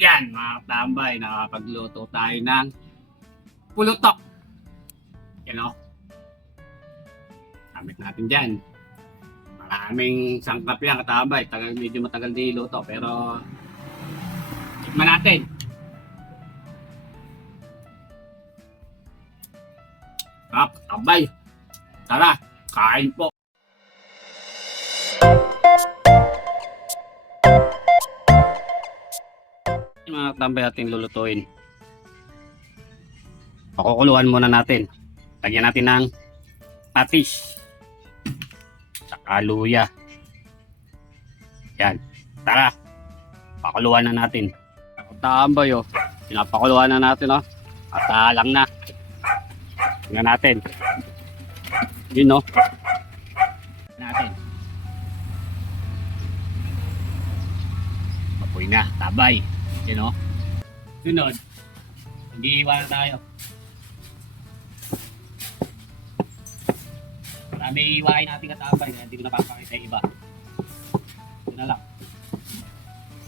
Yan mga katambay, nakapagluto tayo ng pulutok. Yan o. Gamit natin dyan. Maraming sangkap yan katambay. Medyo matagal din iluto pero tikman natin. Katambay. Tara, kain po. Mga katambay ating lulutuin. Pakukuluan muna natin. Lagyan natin ng patis. Saka luya. Yan. Tara. Pakuluan na natin. Katambay oh. Pinapakuluan na natin oh. At lang na. Tingnan natin. Yun oh. Natin. Mapoy na. Tabay. Yun o. Sunod. Mag-iiwan na tayo. Marami iiwain natin katambay. Kaya hindi ko napapakita yung iba. Ito na lang.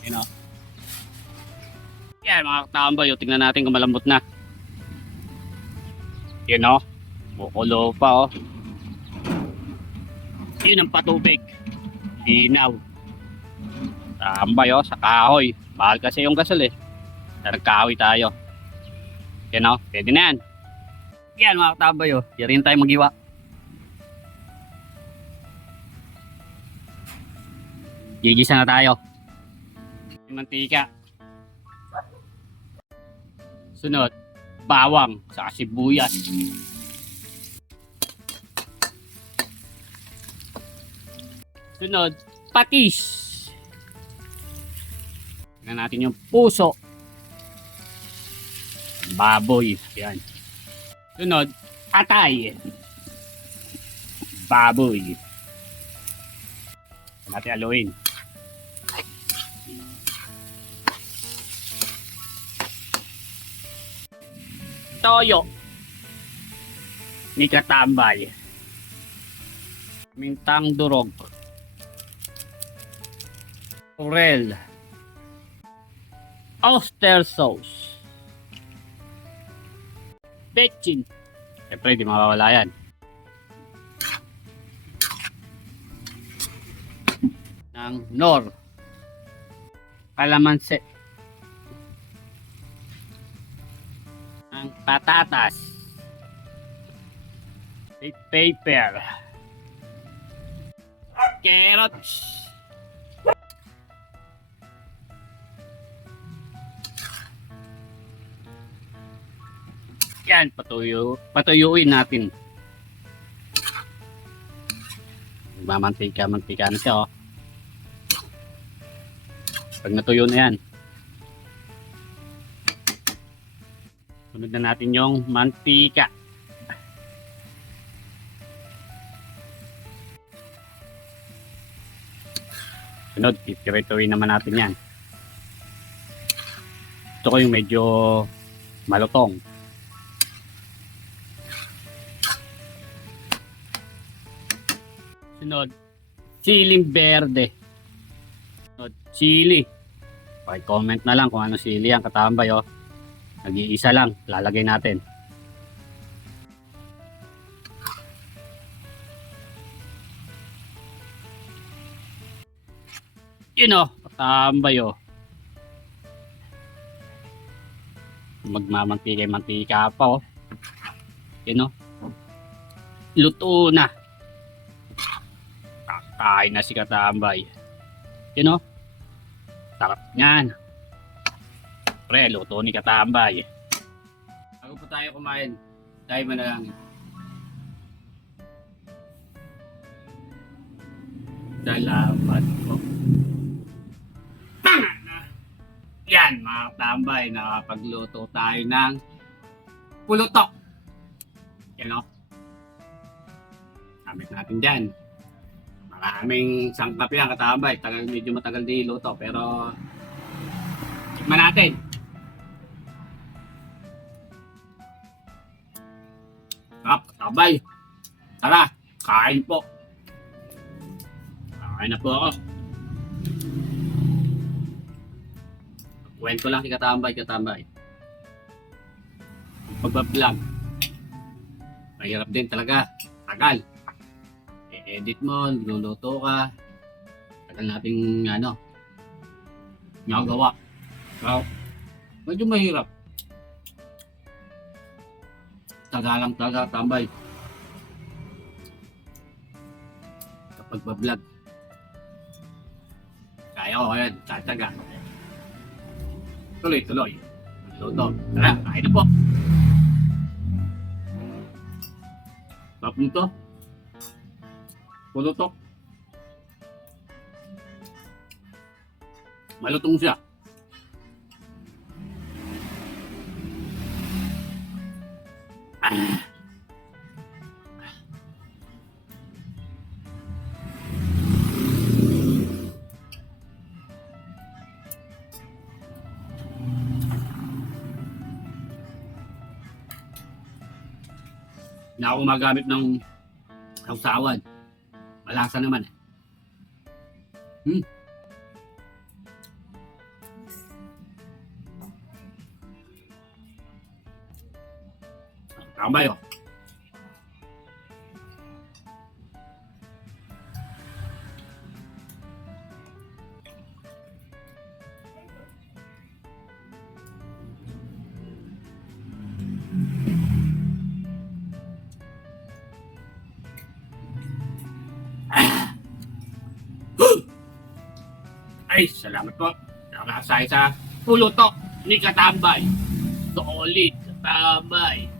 Yun o. Yan mga katambay. Tingnan natin kung malambot na. Yun o. Bukulo pa o. Yun ang patubig. Linaw. Tambay o. Sa kahoy. Mahal kasi yung gasol eh. Nagkahoy tayo. Yan o. Pwede na yan. Yan mga katabay o. Yan rin tayo magiwa. Gigisa na tayo. Mantika. Sunod. Bawang. Saka sibuyas. Sunod. Patis. Tingnan natin yung puso. Baboy. Yan. Sunod, atay. Baboy. Tingnan natin aluin. Toyo. Ni katambay. Mintang durog. Orel. Oyster sauce. Betchin. Siyempre, di mawawala yan. Ng nor. Kalamansi. Ng patatas. Paper. Carrots. Yan, patuyuin natin. Mamantika na siya oh. Pag natuyo na yan, sunod na natin yung mantika. Sunod, pipirituin naman natin yan. Ito ko yung medyo malutong. Sunod, siling berde. Sunod, chili. Comment na lang kung ano sili yan katambay oh. Nag-iisa lang, lalagay natin. Yun oh, katambay oh. Magmamantika pa oh. Yun oh. Luto na. Kain na si katambay. Yun o. Sarap niyan. Pre, luto ni katambay. Bago po tayo kumain, tayo mo na lang. Salamat po. Yan mga katambay, nakapagluto tayo ng pulutok. Yan o. Gamit natin dyan. Maraming sangkap yan katambay. Medyo matagal din iluto pero tikman natin. Katambay. Tara, kain po. Kain na po ako. Kwento lang si Katambay. Pagbablog. Mahirap din talaga. Tagal. I-edit mo, luluto ka. Tagal nating nagawa. So, medyo mahirap. Tagalang taga, tambay. Kapag bablog. Kaya ko yan, tataga. Tuloy. Luto. Tara, kain na po. Sarap nito. Pulutok. Malutong siya. Na ako magamit ng sausawan. Malasa naman. Tambay oh. Ay, salamat po. Nakasay sa pulutok ni Katambay. Solid, Katambay.